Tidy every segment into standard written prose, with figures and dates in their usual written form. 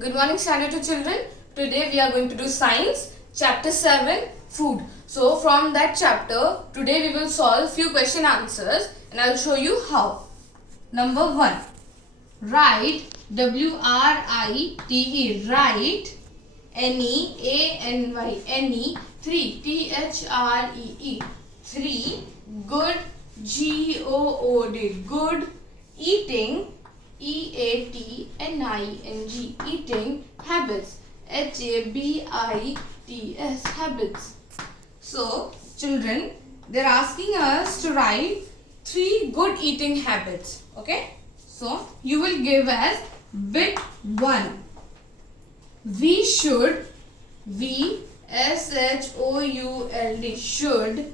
Good morning, standard 2 children. Today we are going to do science, chapter 7, food. So from that chapter, today we will solve few question answers and I will show you how. Number 1. Write W-R-I-T-E. Write any A-N-Y. Any 3 T-H-R-E-E. 3. Good G-O-O-D. Good eating E-A-T-N-I-N-G. Eating habits. H-A-B-I-T-S. Habits. So, children, they are asking us to write 3 good eating habits. Okay? So, you will give as bit 1. We should, V-S-H-O-U-L-D, should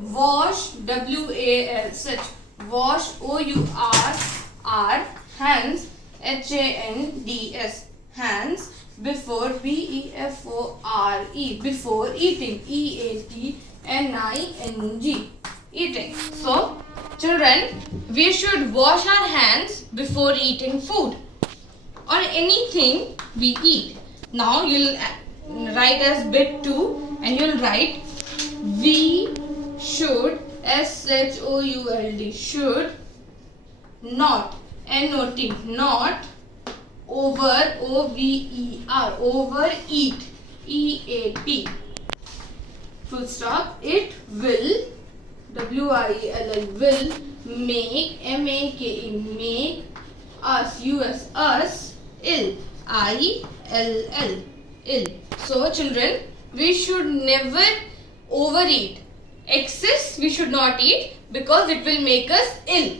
wash, W-A-S-H, wash, O-U-R-R, hands, H-A-N-D-S, hands, before, B-E-F-O-R-E, before eating, E-A-T-N-I-N-G, eating. So, children, we should wash our hands before eating food or anything we eat. Now, you'll write as bit 2 and you'll write we should, S-H-O-U-L-D, should not, N-O-T, not over, O-V-E-R, overeat, E-A-T, full stop. It will, W-I-L-L, will make, M-A-K-E, make us, U-S, us, ill, I-L-L, ill. So children, we should never overeat. Excess we should not eat because it will make us ill.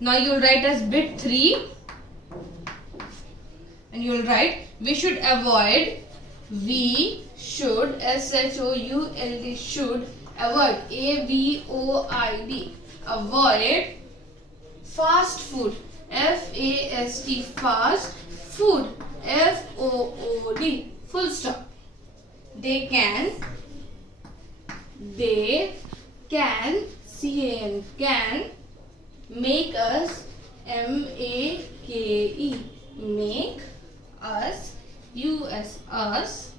Now you will write as bit 3 and you will write we should avoid, we should, S-H-O-U-L-D, should avoid, A-V-O-I-D, avoid fast food, F-A-S-T, fast food, F-O-O-D, full stop. They can, C-A-N, can make us, M-A-K-E, make us, U-S, us,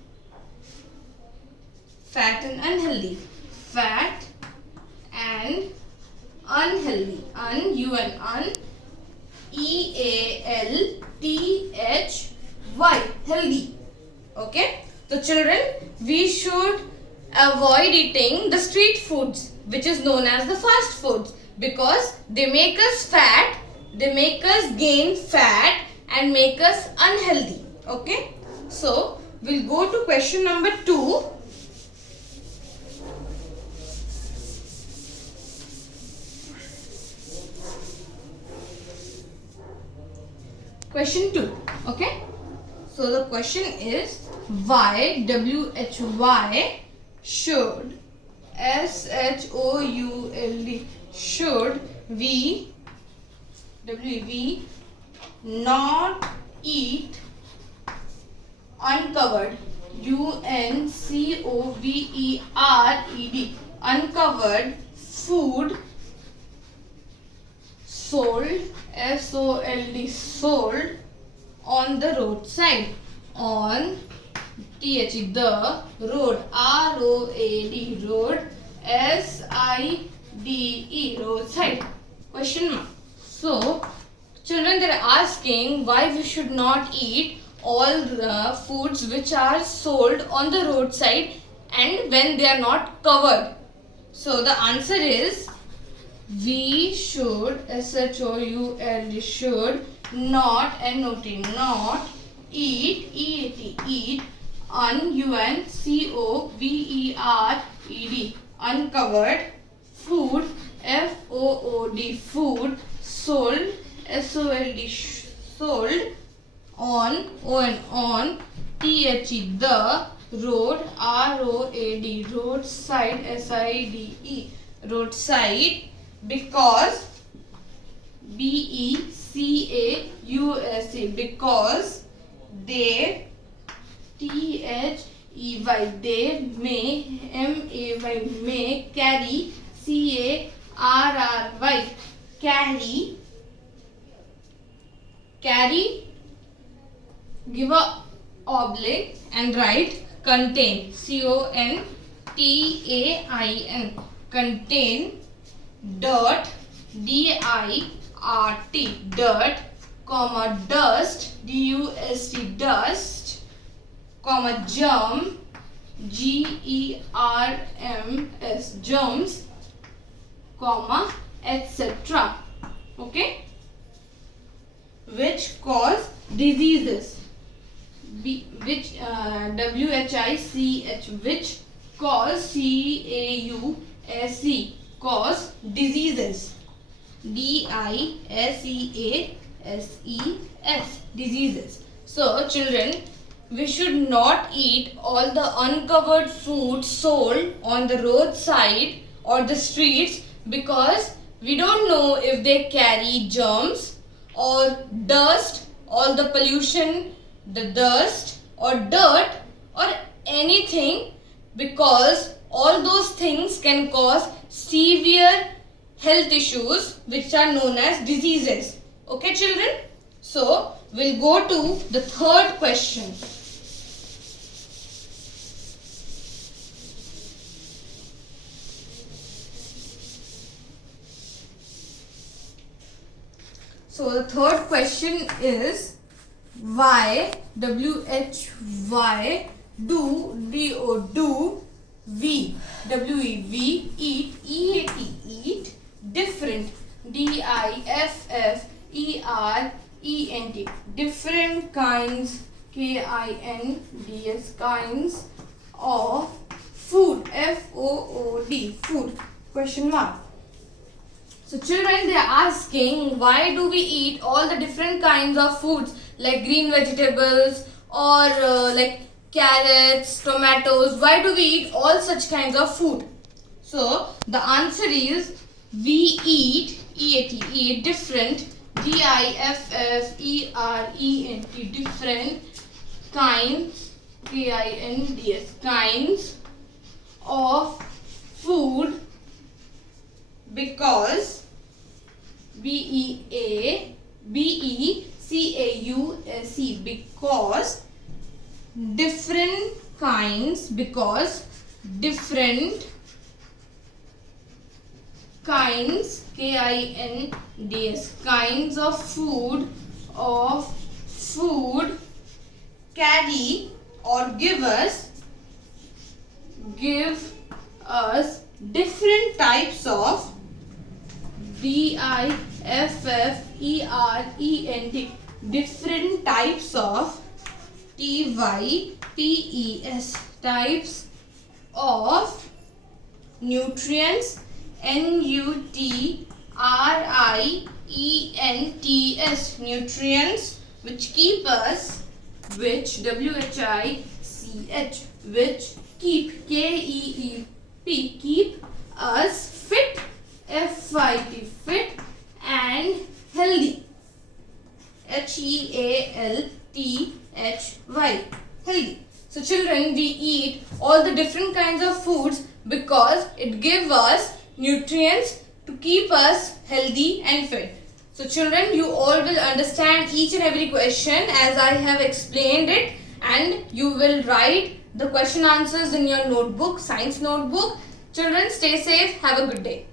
fat and unhealthy, fat and unhealthy, un, un, E-A-L-T-H-Y, healthy. Okay? So children, we should avoid eating the street foods which is known as the fast foods because they make us fat, they make us gain fat and make us unhealthy. Okay? So, we'll go to question number 2. Question 2. Okay? So, the question is why, W-H-Y, should, S-H-O-U-L-D, should we, W-V, not eat uncovered, U-N-C-O-V-E-R-E-D, uncovered food sold, S-O-L-D, sold on the roadside, on, T-H-E, the road, R-O-A-D, road, S-I-D-E, roadside, question mark. So, children, they are asking why we should not eat all the foods which are sold on the roadside and when they are not covered. So, the answer is we should, S-H-O-U-L-D, should not, N-O-T, not eat, E-A-T, eat, U-N-C-O-V-E-R-E-D, uncovered food, F-O-O-D, food, sold, S-O-L-D, sold, on, O-N, on, T-H-E, the, road, R-O-A-D, roadside, S-I-D-E, roadside, because, B-E-C-A-U-S-E, because they, T-H-E-Y, they may, M-A-Y, may carry, C-A-R-R-Y, carry give a oblique and write contain, contain, contain, dirt, dirt, dirt, comma dust, dust, dust, comma germ, germs, germs, comma etc. Okay, which cause diseases, which WHICH, which cause CAUSE, cause diseases, DISEASES, diseases. So children, we should not eat all the uncovered food sold on the roadside or the streets, because we don't know if they carry germs or dust, all the pollution, the dust or dirt or anything, because all those things can cause severe health issues which are known as diseases. Okay children, so we'll go to the third question. So the third question is, why, WHY, do we, WEV, eat, different, DIFFERENT, different kinds, KINDS, kinds of food, FOOD, food, question mark. So children, they are asking, why do we eat all the different kinds of foods like green vegetables or like carrots, tomatoes? Why do we eat all such kinds of food? So the answer is, we eat different, DIFFERENT, different kinds, KINDS, kinds of food, because BECAUSE, because different kinds, because different kinds, KINDS, kinds of food carry or give us different types of, DIFFERENT, different types of, TYPES, types of nutrients, NUTRIENTS, nutrients which keep us, which WHICH, which keep, KEEP, keep us fit, FIT, fit and healthy, HEALTHY, healthy. So children, we eat all the different kinds of foods because it gives us nutrients to keep us healthy and fit. So children, you all will understand each and every question as I have explained it, and you will write the question answers in your notebook, science notebook. Children, stay safe. Have a good day.